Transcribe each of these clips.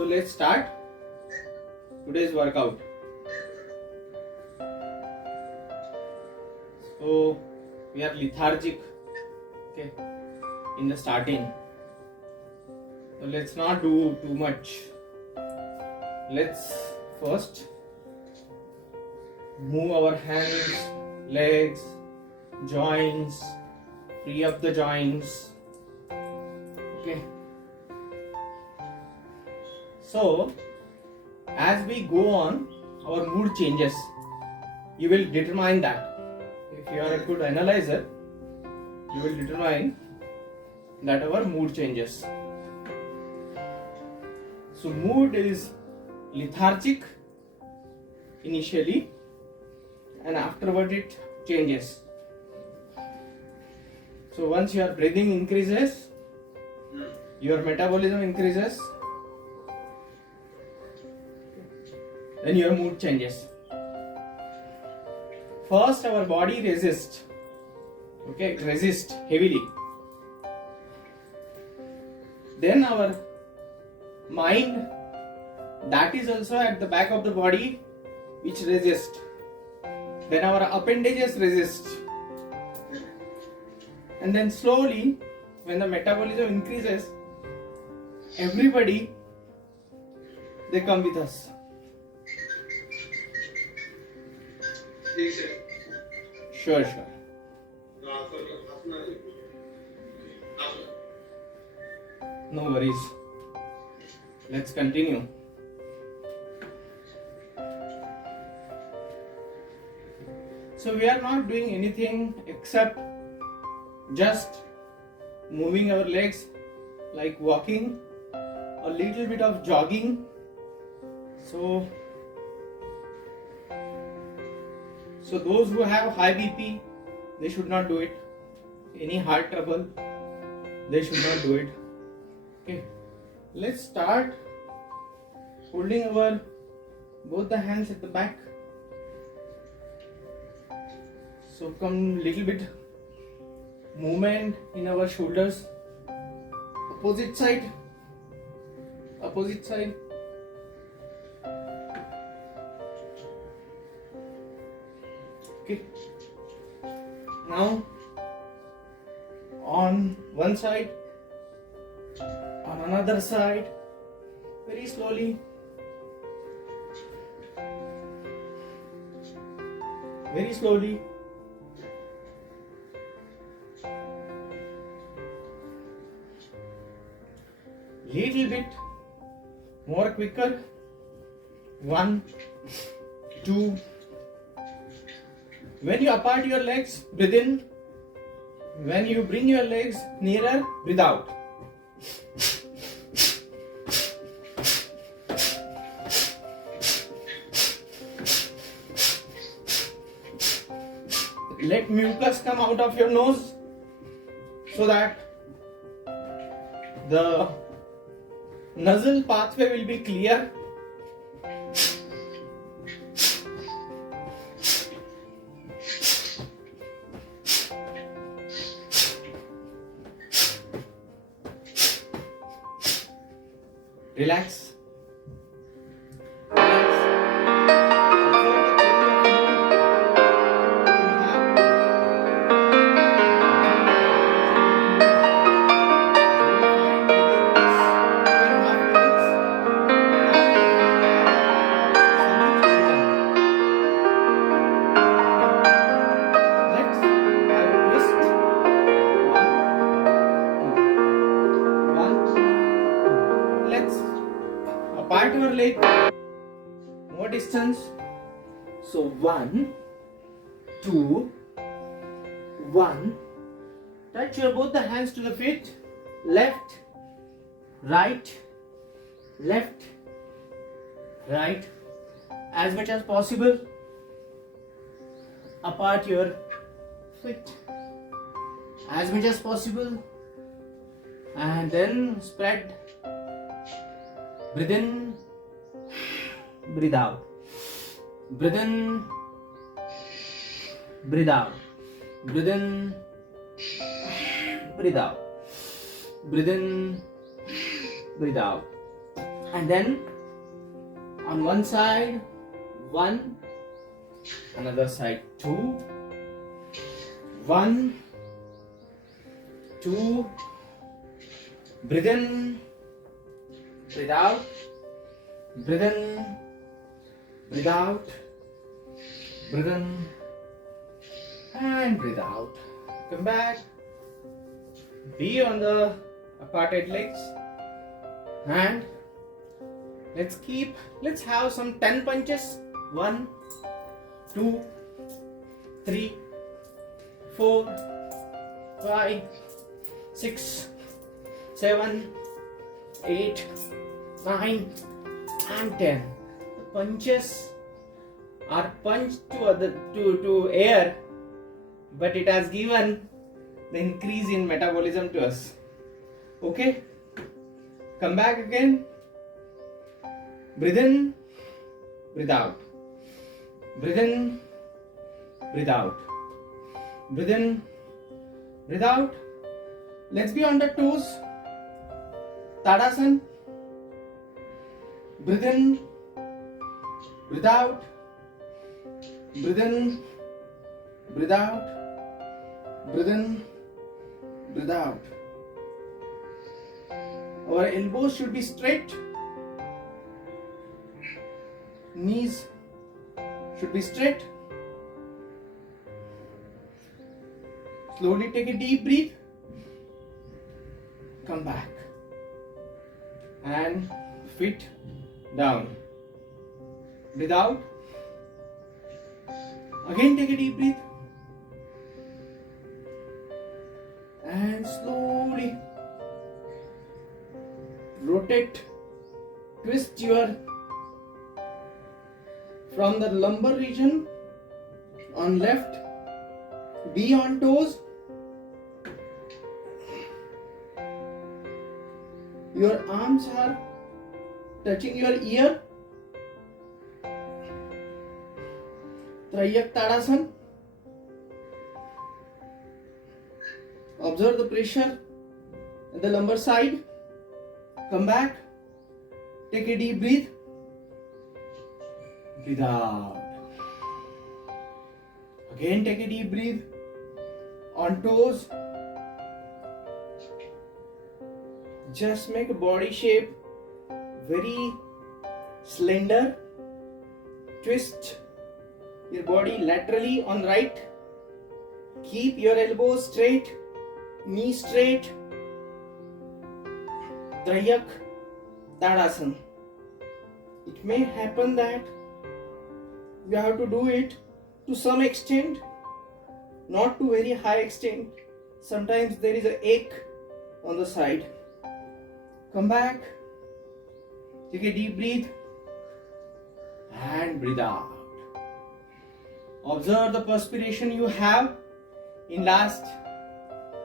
So let's start today's workout. So we are lethargic, okay, in the starting. So let's not do too much. Let's first move our hands, legs, joints, free up the joints. Okay. So as we go on, our mood changes. You will determine that. If you are a good analyzer, you will determine that our mood changes. So mood is lethargic initially, and afterward it changes. So once your breathing increases, your metabolism increases, then your mood changes. First our body resists, okay, resist heavily. Then our mind, that is also at the back of the body, which resist. Then our appendages resist. And then slowly, when the metabolism increases, everybody, they come with us. Sure. No worries. Let's continue. So we are not doing anything except just moving our legs, like walking, a little bit of jogging. So those who have high BP, they should not do it. Any heart trouble, they should not do it. Okay, let's start holding our both the hands at the back. So come little bit movement in our shoulders. Opposite side. Okay. Now on one side, on another side, very slowly. Very slowly. Little bit more quicker. 1, 2. When you apart your legs, breathe in. When you bring your legs nearer, breathe out. Let mucus come out of your nose so that the nasal pathway will be clear. Relax. Apart your leg, more distance. So 1, 2, 1. Touch your both the hands to the feet. Left, right, left, right. As much as possible. Apart your feet. As much as possible. And then spread. Breathe in, breathe out. Breathe in, breathe out. Breathe in, breathe out. Breathe in, breathe out. And then on one side 1, another side 2, 1, 2, breathe in, breathe out, breathe in, breathe out, breathe in and breathe out. Come back, be on the parted legs and let's have some 10 punches. 1, 2, 3, 4, 5, 6, 7, 8, 9 and 10. The punches are punched to air, but it has given the increase in metabolism to us. Okay, come back again. Breathe in, breathe out. Breathe in, breathe out. Breathe in, breathe out. Let's be on the toes. Tadasana. Breathe in, breathe out. Breathe in, breathe out. Breathe in, breathe out. Our elbows should be straight. Knees should be straight. Slowly take a deep breath. Come back. And feet down. Breathe out. Again take a deep breath. And slowly rotate, twist your from the lumbar region on left, be on toes. Your arms are touching your ear. Trayak Tadasana. Observe the pressure at the lumbar side. Come back. Take a deep breath. Breathe out. Again take a deep breath. On toes. Just make a body shape very slender. Twist your body laterally on right. Keep your elbows straight, knee straight. Trayak Tadasana. It may happen that you have to do it to some extent, not to very high extent. Sometimes there is an ache on the side. Come back, take a deep breath and breathe out. Observe the perspiration you have in last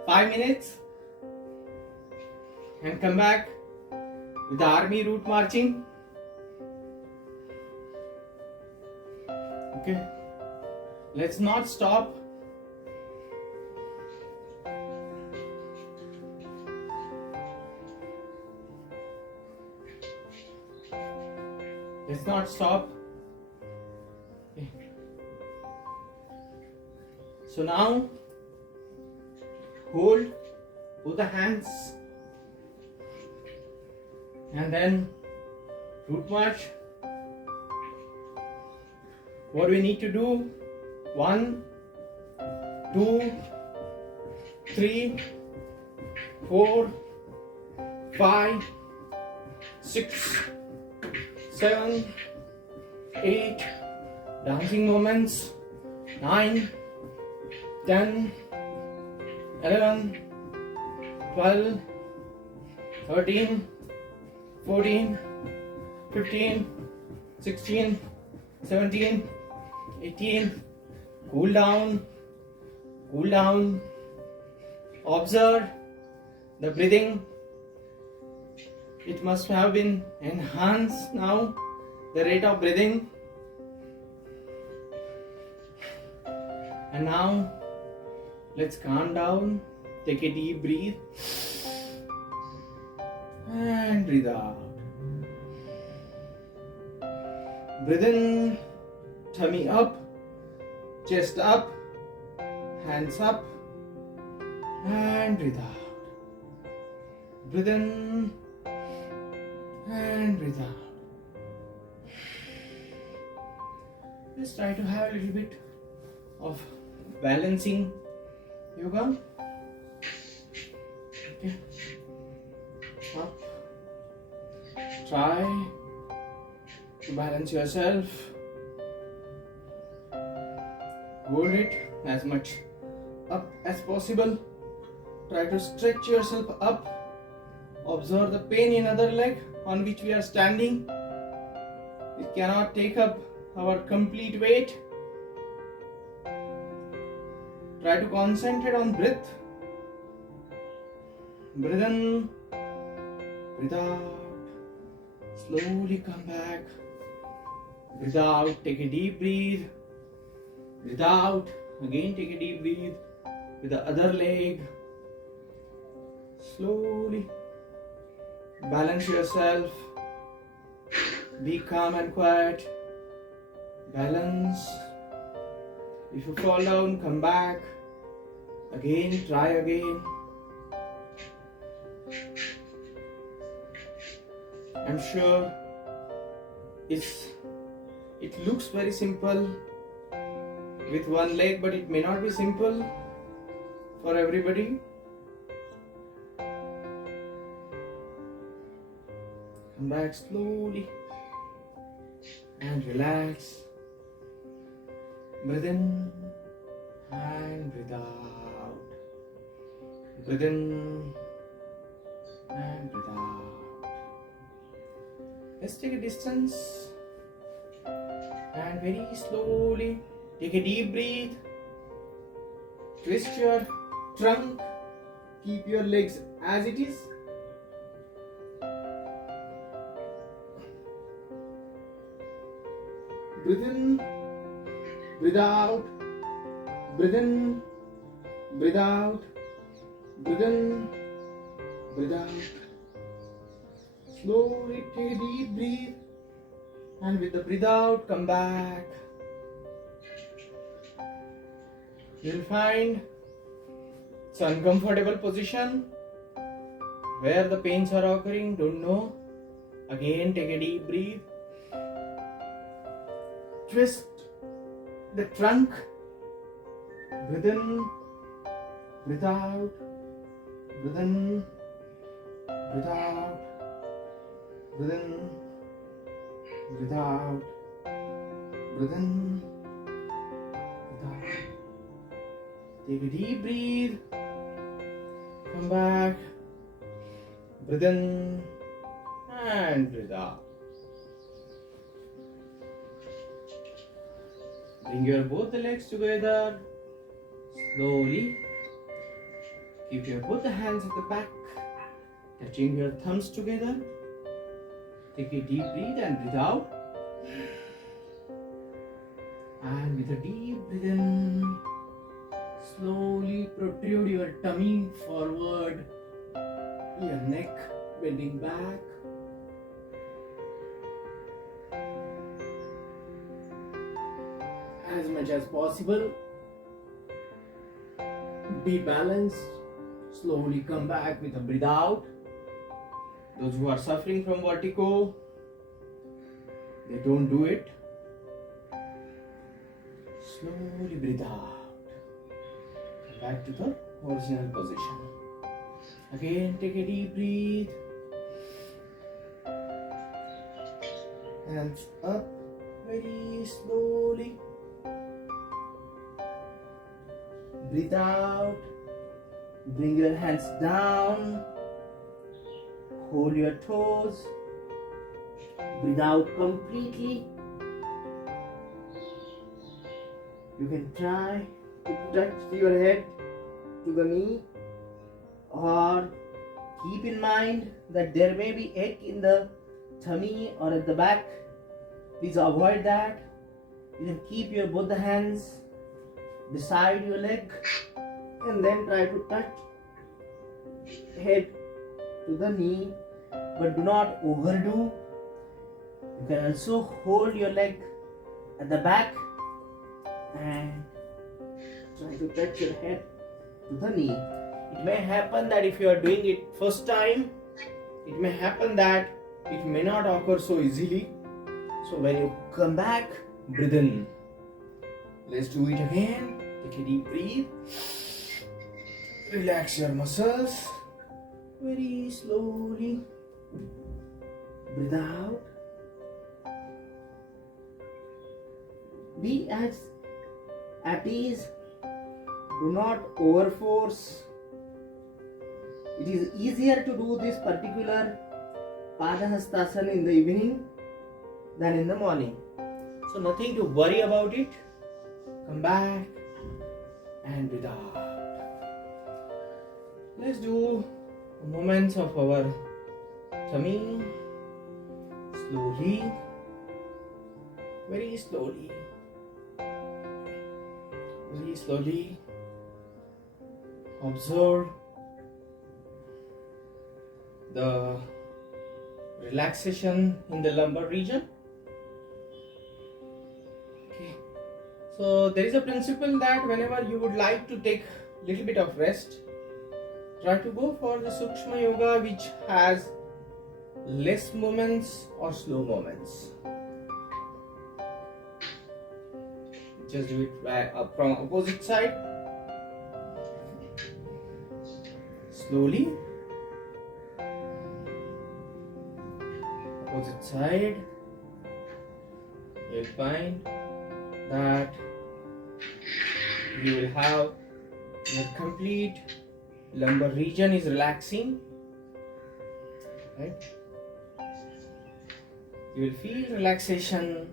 5 minutes and come back with the army route marching. Okay, let's not stop. Let's not stop. Okay. So now hold both the hands and then root march. What we need to do: 1, 2, 3, 4, 5, 6, 7, 8, dancing moments, 9, 10, 11, 12, 13, 14, 15, 16, 17, 18. Cool down, cool down. Observe the breathing. It must have been enhanced now, the rate of breathing. And now let's calm down, take a deep breath and breathe out. Breathe in, tummy up, chest up, hands up, and breathe out. Breathe in and breathe out. Let's try to have a little bit of balancing yoga. Okay. Up. Try to balance yourself. Hold it as much up as possible. Try to stretch yourself up. Observe the pain in other leg on which we are standing. It cannot take up our complete weight. Try to concentrate on breath. Breathe in, breathe out. Slowly come back. Breathe out, take a deep breath. Breathe out, again take a deep breath with the other leg. Slowly balance yourself. Be calm and quiet. Balance. If you fall down, come back. Again, try again. I'm sure it looks very simple with one leg, but it may not be simple for everybody. Come back slowly and relax. Breathe in and breathe out. Breathe in and breathe out. Let's take a distance and very slowly take a deep breath. Twist your trunk. Keep your legs as it is. Breathe in, breathe out, breathe in, breathe out, breathe in, breathe out. Slowly take a deep breath, and with the breathe out, come back. You'll find it's an uncomfortable position where the pains are occurring, don't know. Again, take a deep breath. Twist the trunk. Breathe in, breathe out, breathe in, breathe out, breathe in, breathe out, breathe in, breathe out. Take a deep breath. Come back. Breathe in and breathe out. Bring your both the legs together. Slowly. Keep your both the hands at the back, touching your thumbs together. Take a deep breath and breathe out. And with a deep breath in, slowly protrude your tummy forward, your neck bending back. As much as possible. Be balanced. Slowly come back with a breathe out. Those who are suffering from vertigo, they don't do it. Slowly breathe out. Come back to the original position. Again, take a deep breath. Hands up very slowly. Breathe out. Bring your hands down. Hold your toes. Breathe out completely. You can try to touch your head to the knee, or keep in mind that there may be ache in the tummy or at the back. Please avoid that. You can keep your both the hands beside your leg and then try to touch head to the knee, but do not overdo. You can also hold your leg at the back and try to touch your head to the knee. It may happen that if you are doing it first time, it may happen that it may not occur so easily. So when you come back, breathe in. Let's do it again. Take a deep breath. Relax your muscles very slowly. Breathe out. Be at ease. Do not overforce. It is easier to do this particular Padahastasana in the evening than in the morning. So nothing to worry about it. Come back and breathe out. Let's do moments of our tummy. Slowly. Very slowly. Very slowly. Observe the relaxation in the lumbar region. Okay. So there is a principle that whenever you would like to take a little bit of rest, try to go for the Sukshma Yoga which has less movements or slow movements. Just do it from opposite side. Slowly. Opposite side. You'll find that you will have your complete lumbar region is relaxing. Right? You will feel relaxation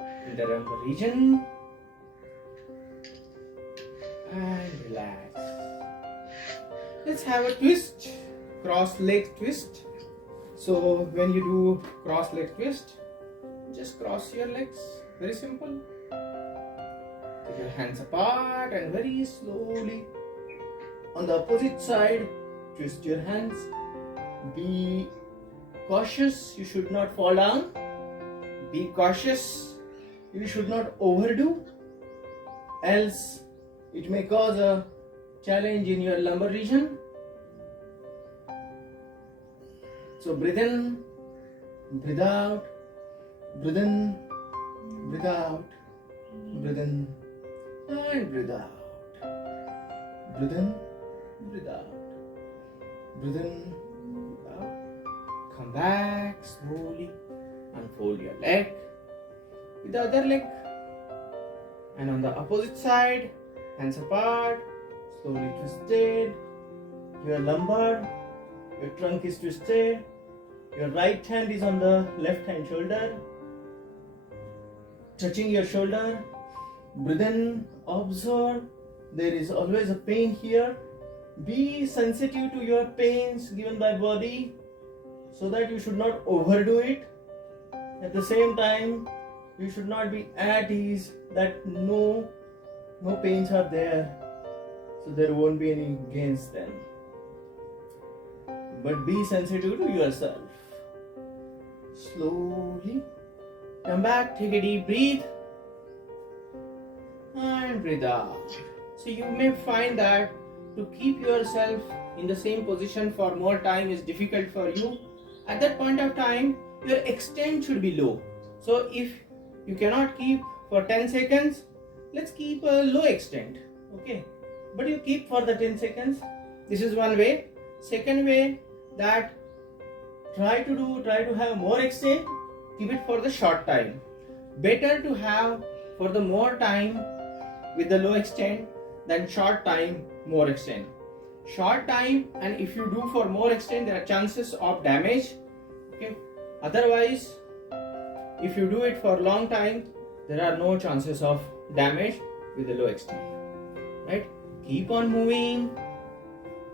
in the lumbar region and relax. Let's have a twist, cross leg twist. So when you do cross leg twist, just cross your legs, very simple. Take your hands apart and very slowly on the opposite side, twist your hands. Be cautious, you should not fall down. Be cautious, you should not overdo, else it may cause a challenge in your lumbar region. So breathe in, breathe out, breathe in, breathe out, breathe in, and breathe out. Breathe in, breathe out, breathe in, breathe out. Come back slowly, unfold your leg with the other leg, and on the opposite side, hands apart, slowly twisted. Your lumbar, your trunk is twisted. Your right hand is on the left hand shoulder, touching your shoulder. Breathe in, observe. There is always a pain here. Be sensitive to your pains given by body so that you should not overdo it. At the same time, you should not be at ease that no pains are there, so there won't be any gains then. But be sensitive to yourself. Slowly come back, take a deep breath and breathe out. So you may find that to keep yourself in the same position for more time is difficult for you. At that point of time, your extent should be low. So if you cannot keep for 10 seconds, let's keep a low extent. Okay, but you keep for the 10 seconds. This is one way. Second way, that try to have more extent, keep it for the short time. Better to have for the more time with the low extent than short time, more extent. Short time, and if you do for more extent, there are chances of damage. Okay. Otherwise, if you do it for long time, there are no chances of damage with the low extent. Right? Keep on moving.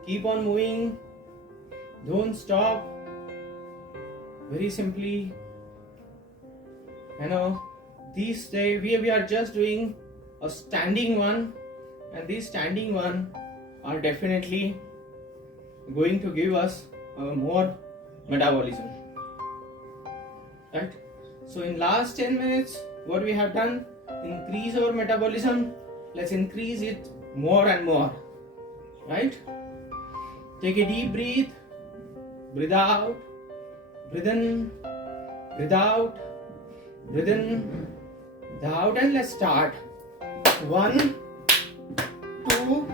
Keep on moving. Don't stop. Very simply, these days we are just doing a standing one, and these standing one are definitely going to give us more metabolism. right? So in last 10 minutes, what we have done, increase our metabolism. Let's increase it more and more, right? Take a deep breath, breathe out, breathe in, breathe out, breathe in, breathe out, and let's start. 1, 2,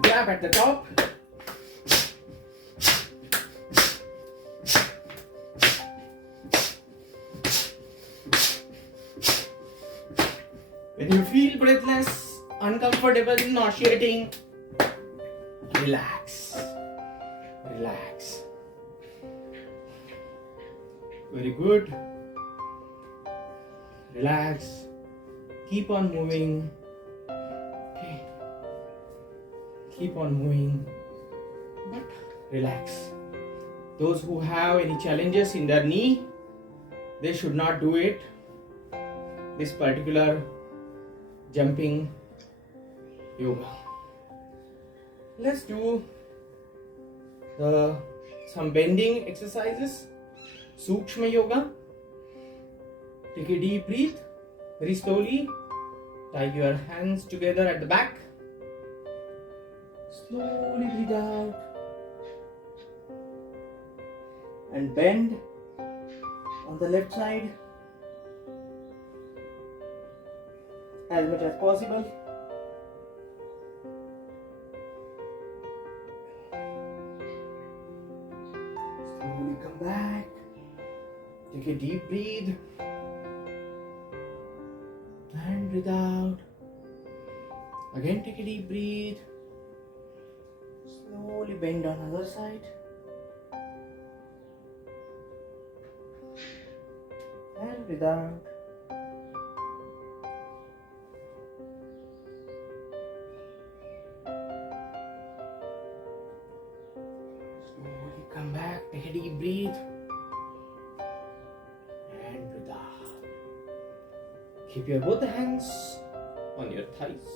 grab at the top. When you feel breathless, uncomfortable, nauseating, relax. Relax. Very good. Relax. Keep on moving. Okay. Keep on moving. But relax. Those who have any challenges in their knee, they should not do it. This particular jumping yoga. Let's do some bending exercises. Sukshma yoga. Take a deep breath, very slowly. Tie your hands together at the back. Slowly breathe out. And bend on the left side as much as possible. Slowly come back. Take a deep breath. And breathe out. Again take a deep breath. Slowly bend on other side. And breathe out. Slowly come back, take a deep breath. And breathe out. Keep your both hands on your thighs.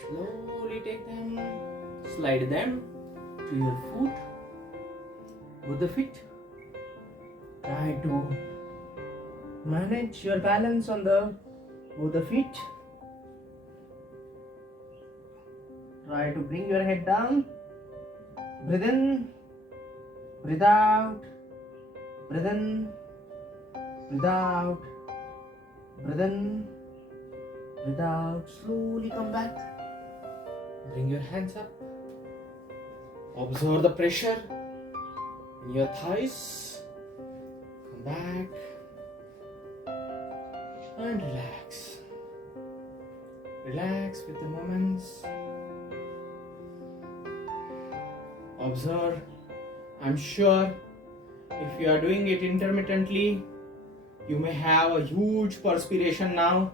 Slowly take them, slide them to your foot. With the feet, try to manage your balance on both the feet. Try to bring your head down. Breathe in, breathe out, breathe in, breathe out, breathe in, breathe out. Slowly come back. Bring your hands up. Observe the pressure in your thighs. Come back and relax. Relax with the moments. Observe. I'm sure if you are doing it intermittently, you may have a huge perspiration now.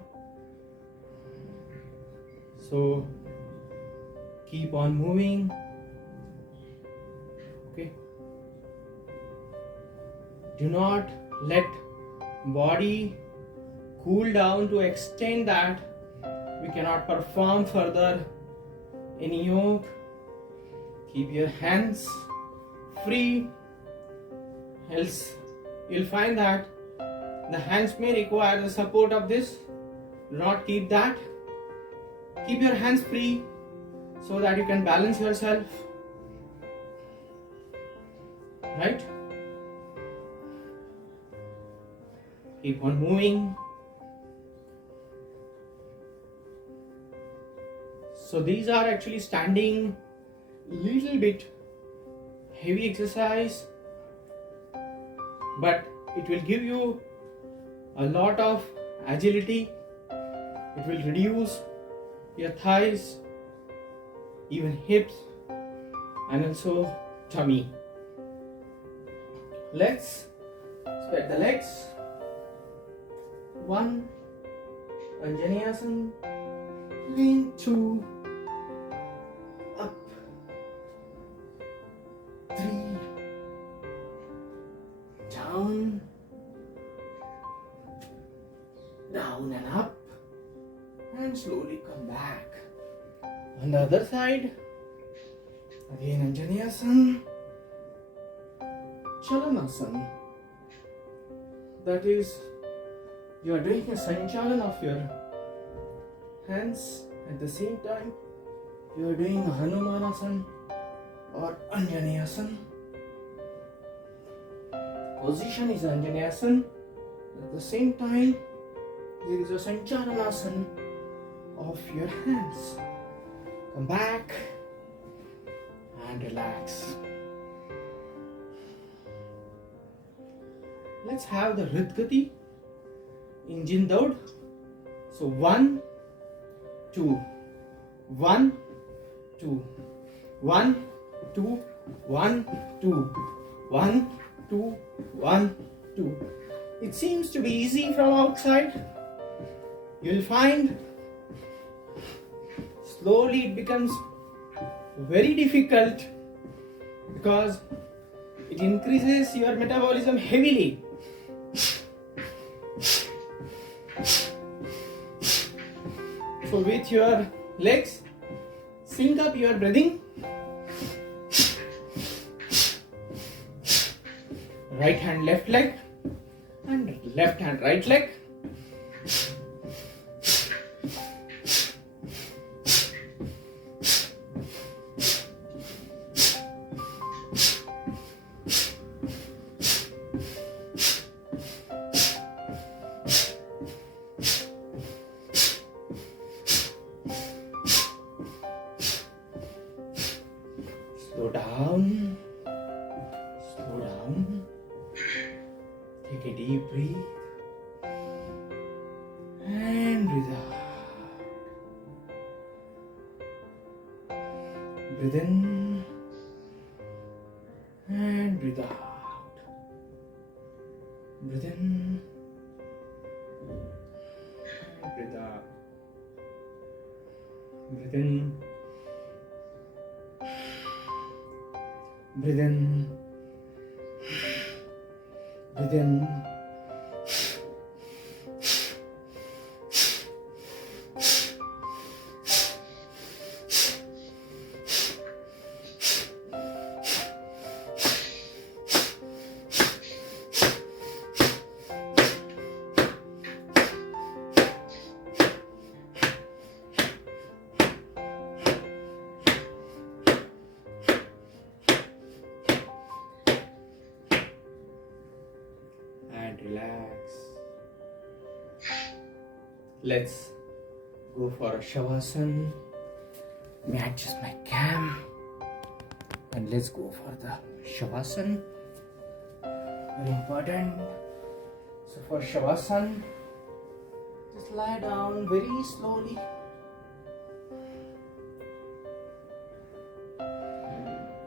So keep on moving. Okay. Do not let body cool down to extent that we cannot perform further any yoga. Keep your hands free, else you'll find that the hands may require the support of this. Do not keep that. Keep your hands free so that you can balance yourself. Right? Keep on moving. So these are actually standing little bit heavy exercise, but it will give you a lot of agility. It will reduce your thighs, even hips, and also tummy. Let's spread the legs. 1, Anjaneyasana, lean 2, up, 3, down, down and up, and slowly come back. On the other side, again Anjaneyasana, Chalanasana. That is, you are doing a sanchalan of your hands. At the same time, you are doing Hanumanasana or Anjaneyasana. Position is Anjaneyasana. At the same time, there is a Sanchalanasana of your hands. Come back and relax. Let's have the Hridgati engine Daud. So 1, 2, 1, 2, 1, 2, 1, 2, 1, 2, 1, 2. It seems to be easy from outside. You'll find slowly it becomes very difficult because it increases your metabolism heavily. So with your legs, sync up your breathing. Right hand, left leg, and left hand, right leg. Slow down, slow down. Take a deep breath and breathe out. Breathe in and breathe out. Breathe in and breathe out. Breathe in. Breathe in. Breathe in. And relax. Let's go for a Shavasana. May I adjust my cam and let's go for the Shavasana. Very important. So for Shavasana, just lie down very slowly.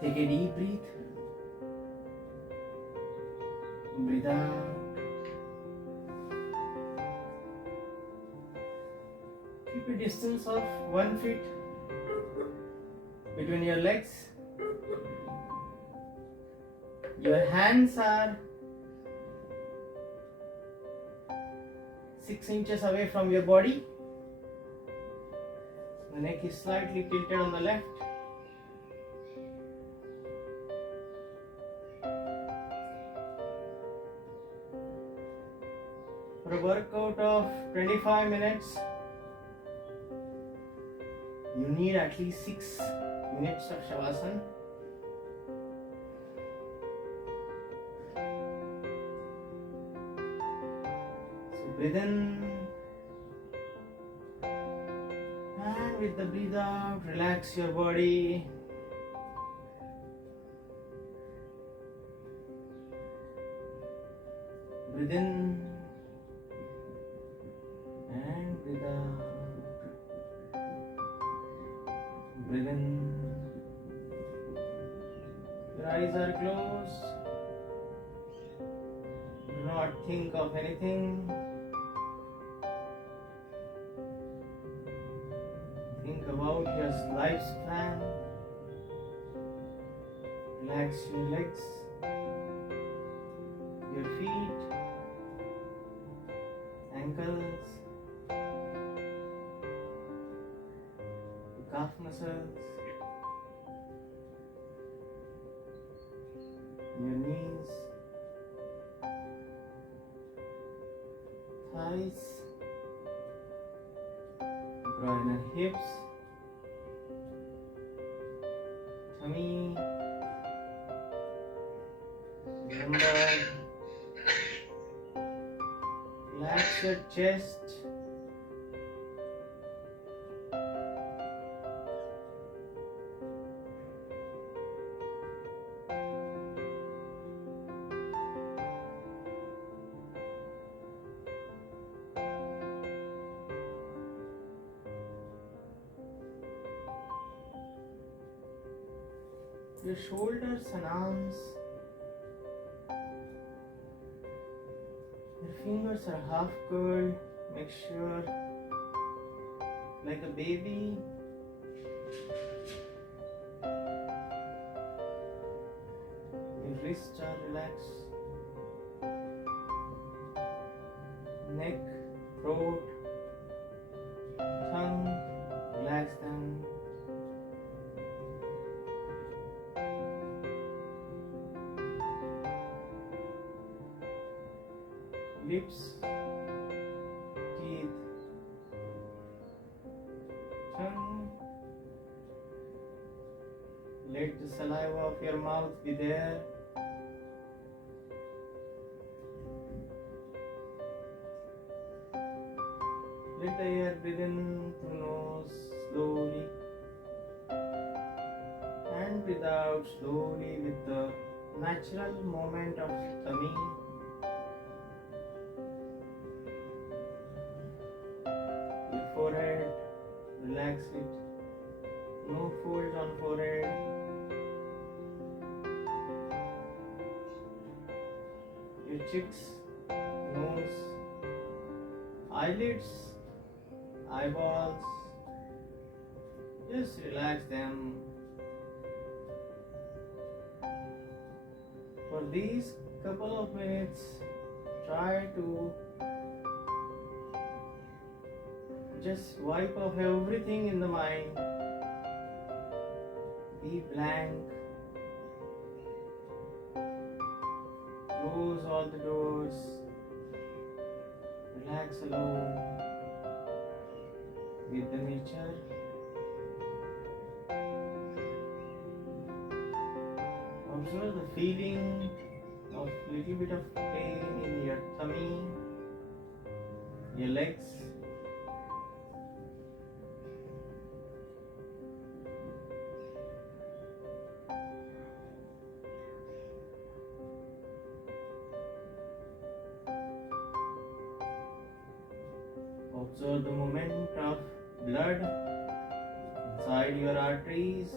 Take a deep breath. Breathe out. Keep a distance of 1 foot between your legs. Your hands are 6 inches away from your body. The neck is slightly tilted on the left. For a workout of 25 minutes, you need at least 6 minutes of Shavasana. So breathe in, and with the breathe out, relax your body. Breathe in and breathe out. Breathe in. Your eyes are closed. Do not think of anything. Think about your lifespan. Relax your legs, your feet, ankles. calf muscles, your knees, thighs, groin and hips, tummy, lumbar, relax your chest, your shoulders and arms. Your fingers are half curled. Make sure, like a baby, your wrists are relaxed. Neck, throat, tongue, relax them. Lips, teeth, tongue. Let the saliva of your mouth be there. Let the air breathe in through nose slowly and breathe out slowly with the natural movement of tummy. Forehead, relax it. No folds on forehead. Your cheeks, nose, eyelids, eyeballs. Just relax them. For these couple of minutes, try to just wipe off everything in the mind. Be blank. Close all the doors. Relax alone with the nature. Observe the feeling of little bit of pain in your tummy, your legs. Observe the movement of blood inside your arteries,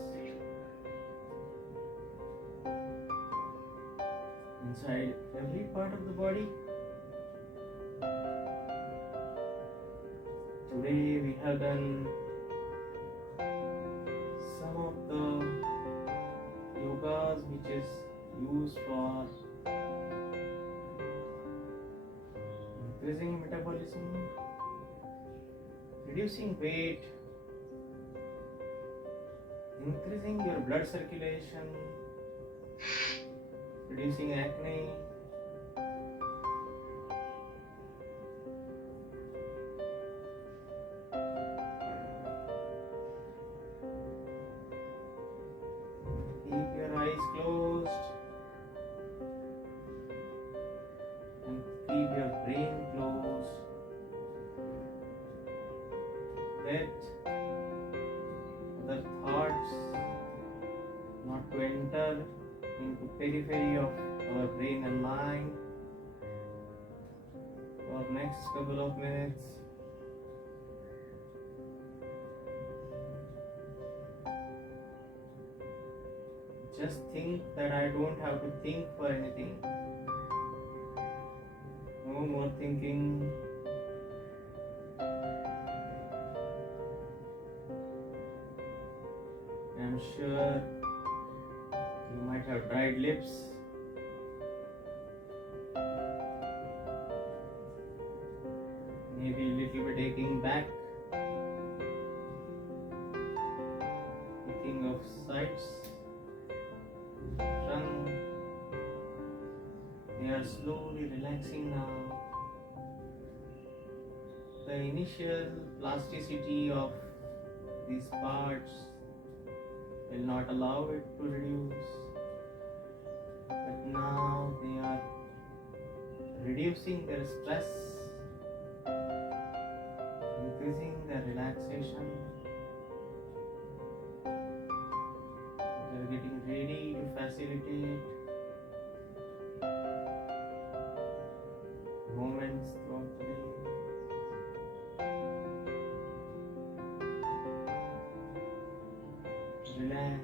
inside every part of the body. Today we have done some of the yogas which is used for increasing metabolism, reducing weight, increasing your blood circulation, reducing acne, keep your eyes closed and keep your brain closed. Let the thoughts not to enter into periphery of our brain and mind for next couple of minutes. Just think that I don't have to think for anything. No more thinking. I'm sure you might have dried lips. Maybe a little bit aching back. sides, trunk. They are slowly relaxing now. The initial plasticity of these parts will not allow it to reduce, but now they are reducing their stress, increasing their relaxation. They are getting ready to facilitate moments throughout the day. Relax.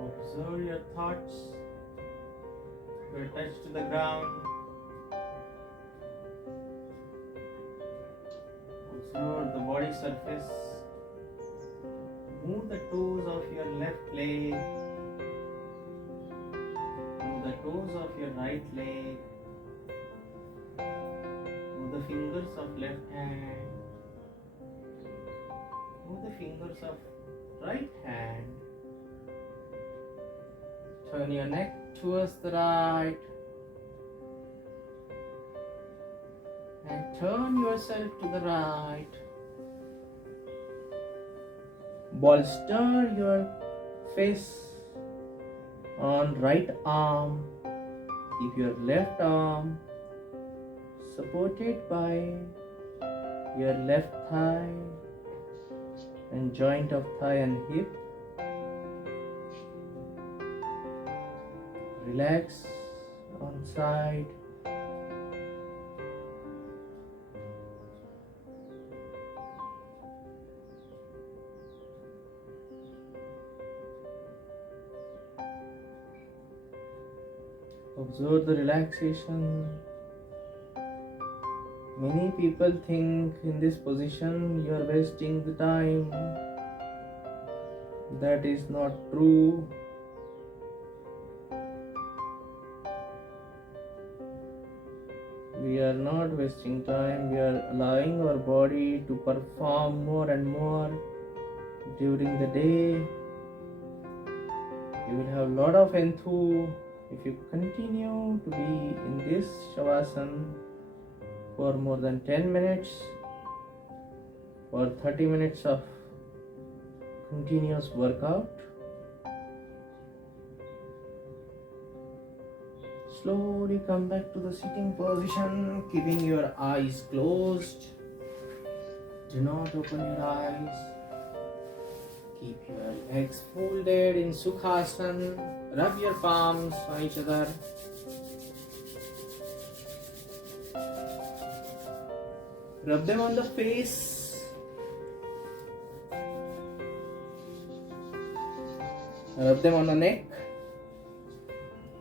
Observe your thoughts. Your touch to the ground. Observe the body surface. Move the toes of your left leg. Move the toes of your right leg. Move the fingers of left hand. Move the fingers of right hand. Turn your neck towards the right. And turn yourself to the right. Bolster your face on right arm. Keep your left arm supported by your left thigh and joint of thigh and hip. Relax on side. Observe the relaxation. Many people think in this position you are wasting the time. That is not true. We are not wasting time. We are allowing our body to perform more and more during the day. You will have a lot of enthu if you continue to be in this Shavasana for more than 10 minutes or 30 minutes of continuous workout. Slowly come back to the sitting position, keeping your eyes closed. Do not open your eyes. Keep your legs folded in Sukhasana. Rub your palms on each other. Rub them on the face. Rub them on the neck,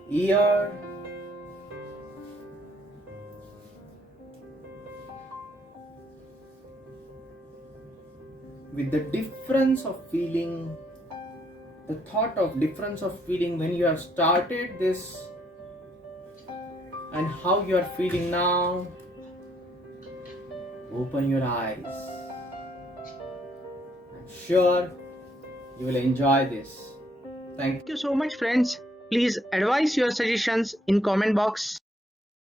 ear, with the difference of feeling, the thought of difference of feeling when you have started this and how you are feeling now. Open your eyes. I'm sure you will enjoy this. Thank you so much, friends. Please advise your suggestions in comment box.